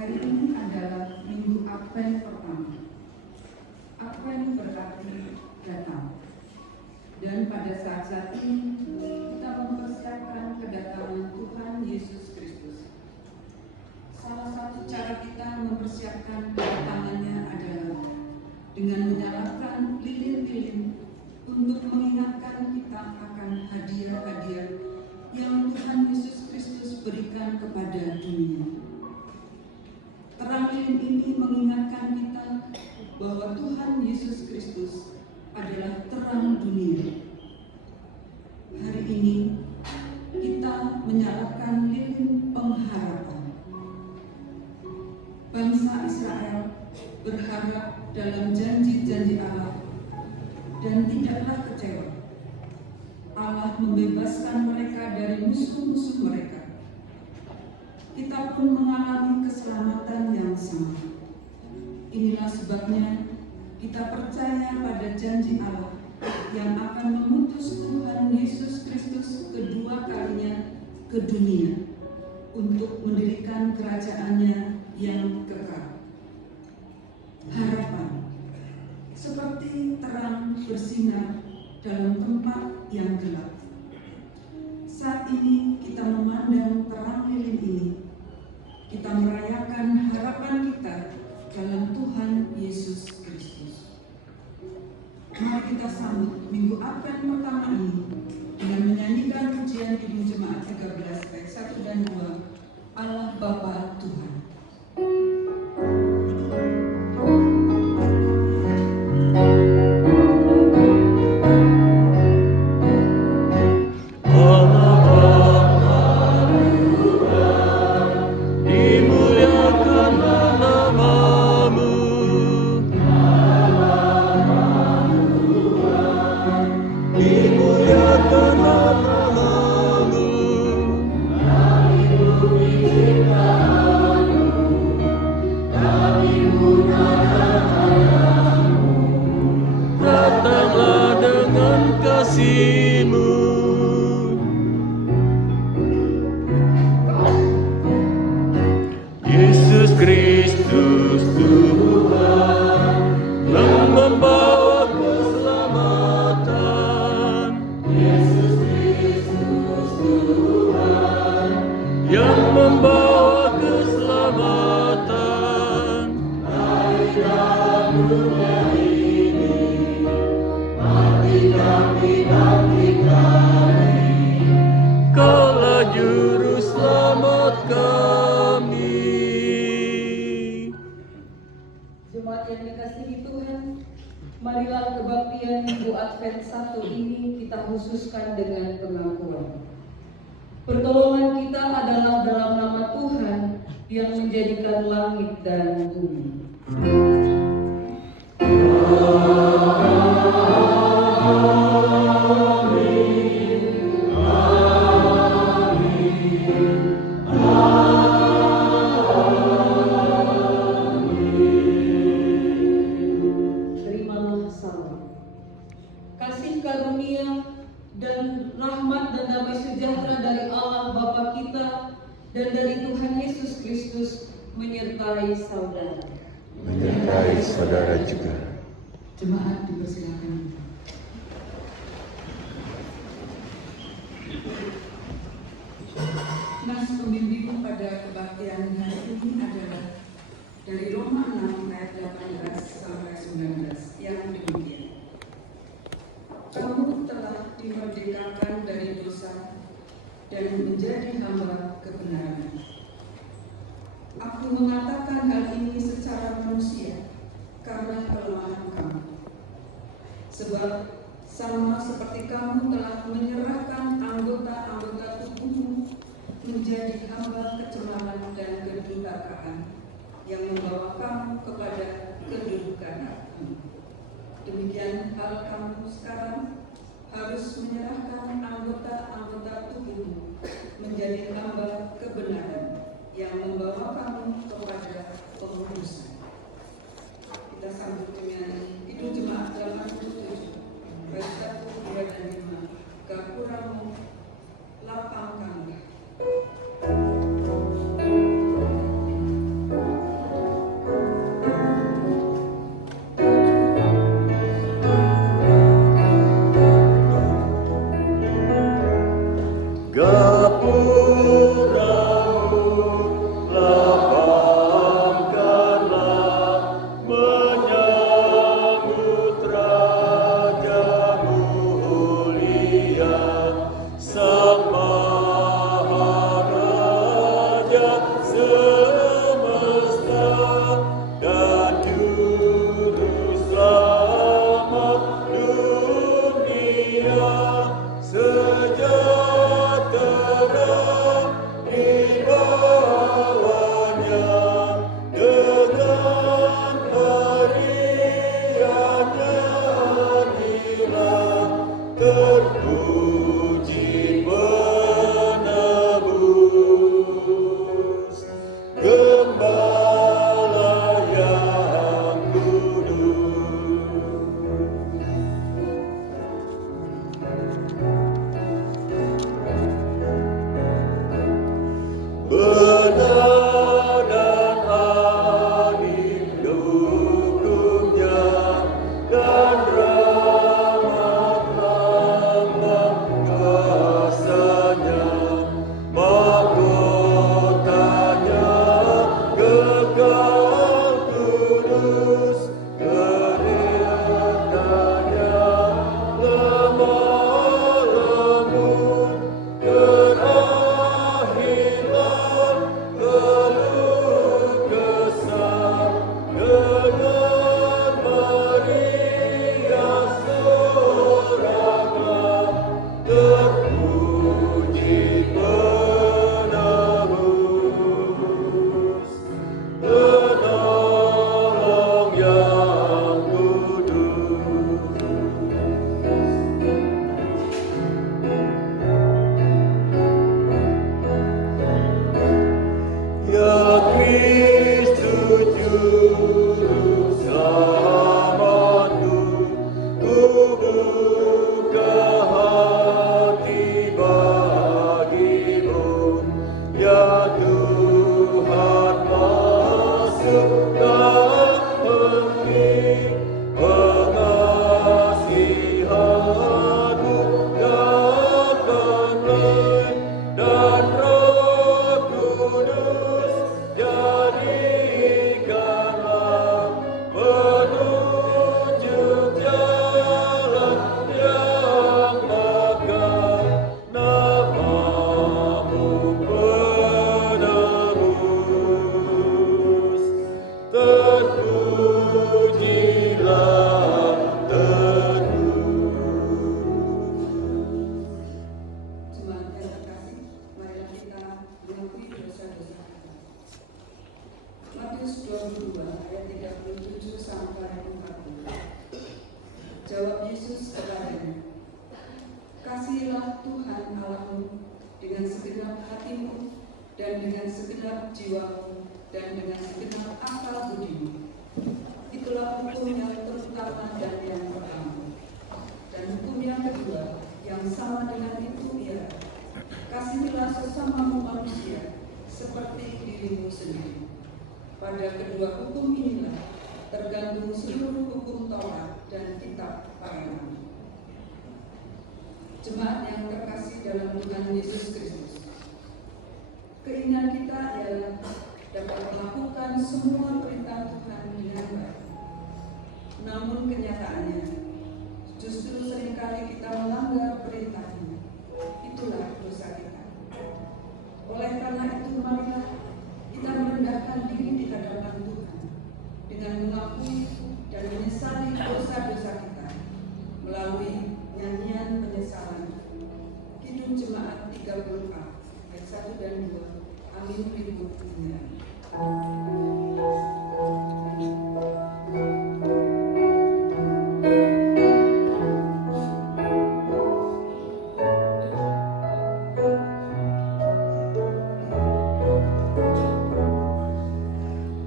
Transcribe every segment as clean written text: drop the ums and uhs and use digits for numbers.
Hari ini adalah Minggu Advent pertama. Advent berarti datang. Dan pada saat ini kita mempersiapkan kedatangan Tuhan Yesus Kristus. Salah satu cara kita mempersiapkan kedatangannya adalah dengan menyalakan lilin-lilin untuk mengingatkan kita akan hadiah-hadiah yang Tuhan Yesus Kristus berikan kepada dunia. Terang lilin ini mengingatkan kita bahwa Tuhan Yesus Kristus adalah terang dunia. Hari ini kita menyalakan lilin pengharapan. Bangsa Israel berharap dalam janji-janji Allah dan tidaklah kecewa. Allah membebaskan mereka dari musuh-musuh mereka. Kita pun mengalami keselamatan yang sama. Inilah sebabnya kita percaya pada janji Allah yang akan mengutus Tuhan Yesus Kristus kedua kalinya ke dunia untuk mendirikan kerajaannya yang kekal. Harapan seperti terang bersinar dalam tempat yang gelap. Saat ini kita memandang terang lilin ini. Kita merayakan harapan kita dalam Tuhan Yesus Kristus. Mari kita sambut Minggu Advent pertama ini dengan menyanyikan pujian Kidung Jemaat 13 ayat 1 dan 2, Allah Bapa Tuhan. Yesus Kristus Tuhan yang membawa keselamatan. Yesus Kristus Tuhan yang membawa keselamatan. Dari dalam dunia ini, mati kami, Kaulah juru selamat kami. Jemaat yang dikasihi Tuhan, marilah kebaktian Minggu Advent 1 ini kita khususkan dengan pengakuan. Pertolongan kita adalah dalam nama Tuhan yang menjadikan langit dan bumi. Kasih karunia dan rahmat dan damai sejahtera dari Allah Bapa kita dan dari Tuhan Yesus Kristus menyertai saudara. Menyertai saudara juga. Jemaat dipersilakan. Nas pembimbing pada kebaktian hari ini adalah dari Roma 6 ayat 18 sampai 19 yang demikian. Kamu telah dimerdekakan dari dosa dan menjadi hamba kebenaran. Aku mengatakan hal ini secara manusia karena kelemahan kamu. Sebab sama seperti kamu telah menyerahkan anggota-anggota tubuhmu menjadi hamba kecemaran dan kedurhakaan yang membawa kamu kepada kedurhakaan. Demikian hal kamu sekarang harus menyerahkan anggota-anggota tubuhmu menjadi hamba kebenaran yang membawa kamu kepada pengudusan. Kita sambut dengan Kidung Jemaat 87, ayat 1, 2, dan 5. Gapuramu lapangkanlah. benar dan adil hukumnya, dan rahmat lambang kasanya, mahkotanya kekal kudus, keringatannya lemah lembut, terakhiran keluh kesah, dengan meriah soraklah terpuji penebus, penolong yang kudus. Ya Kristus juru selamatku, ku buka hati bagimu. Ya Tuhan masukkan hati pengasihanmu, datanglah dan Roh Kudus jadikanlah penunjuk jalan yang bakal namamu penebus. Terpujilah Jemaat yang terkasih, marilah kita mengakui dosa-dosa kita. Matius 22 ayat 37 sampai 40. Jawab Yesus kepadanya, kasihilah Tuhan Allahmu dengan segenap hatimu dan dengan segenap jiwamu dan dengan segenap akal budimu. Itulah hukum yang terutama dan yang pertama. Dan hukum yang kedua yang sama dengan itu ialah, kasihilah sesamamu manusia seperti dirimu sendiri. Pada kedua hukum inilah tergantung seluruh hukum Taurat dan kitab para nabi. Jemaat yang terkasih dalam Tuhan Yesus Kristus, keinginan kita ialah dapat melakukan semua perintah Tuhan dengan baik. Namun kenyataannya, justru seringkali kita melanggar perintahnya. Itulah dosa kita. Oleh karena itu, marilah kita merendahkan diri di hadapan Tuhan dengan mengakui dan menyesali dosa-dosa kita melalui nyanyian penyesalan. Kidung Jemaat 30A ayat 1 dan 2. Amin ribut dunia.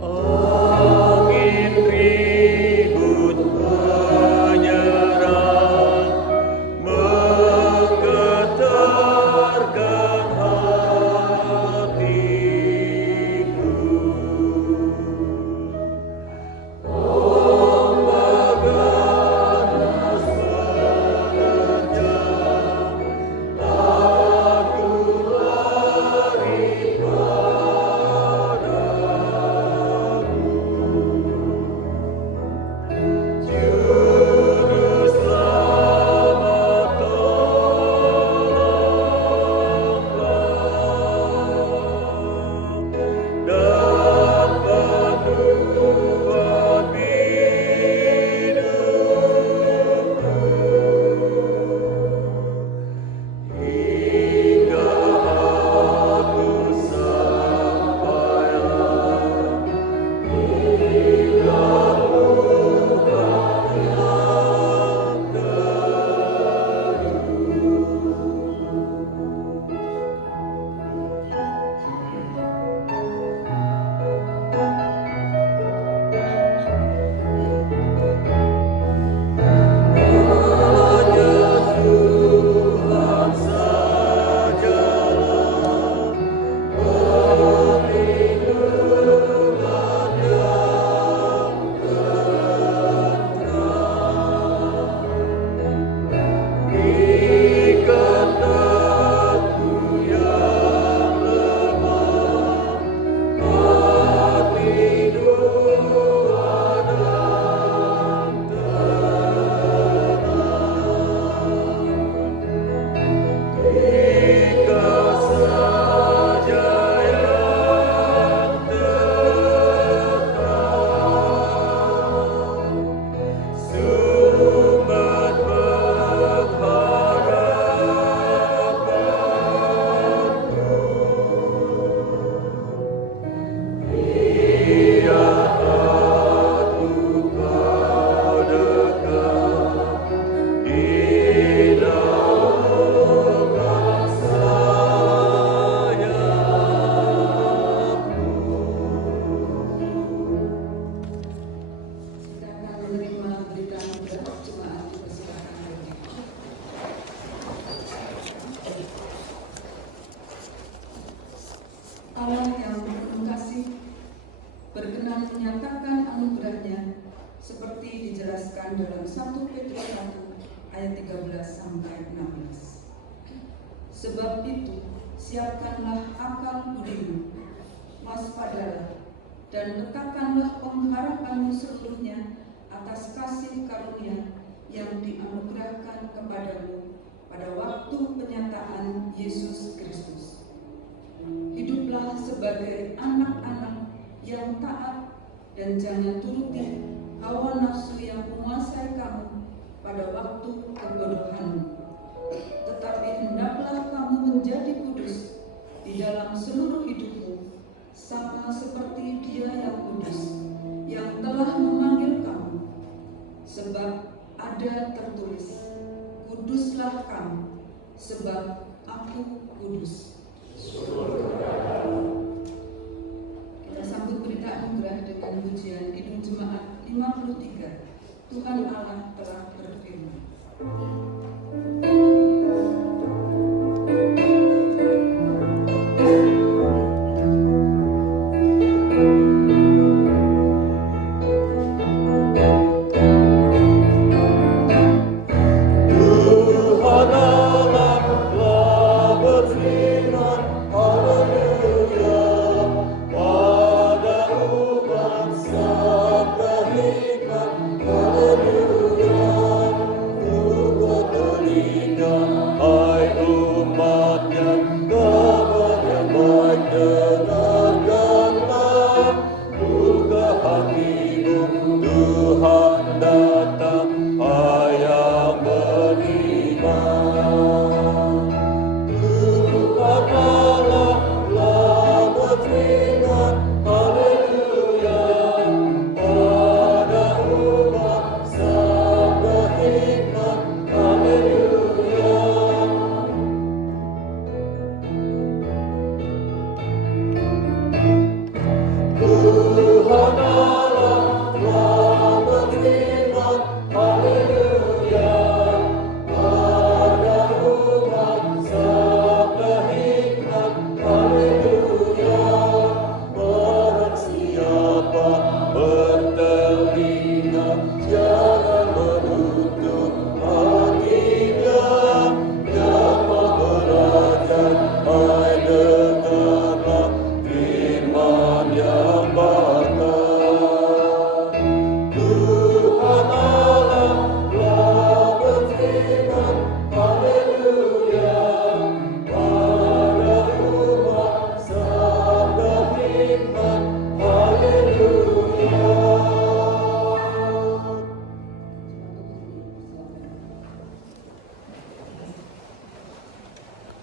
angin ribut menyerang, menggetarkan hatiku. Allah yang penuh kasih berkenan menyatakan anugerahnya seperti dijelaskan dalam 1 Petrus 1 ayat 13 sampai 16. Sebab itu, siapkanlah akal budimu, waspadalah, dan letakkanlah pengharapanmu seluruhnya atas kasih karunia yang dianugerahkan kepadamu pada waktu penyataan Yesus Kristus. Hiduplah sebagai anak-anak yang taat dan jangan turuti hawa nafsu yang menguasai kamu pada waktu kebodohanmu. Tetapi hendaklah kamu menjadi kudus di dalam seluruh hidupmu, sama seperti Dia yang kudus, yang telah memanggil kamu. Sebab ada tertulis, kuduslah kamu, sebab Aku kudus. Kita sambut berita anugerah dengan pujian Kidung Jemaat 53. Tuhan Allah telah berfirman. Hai umatnya, kabar yang baik dengan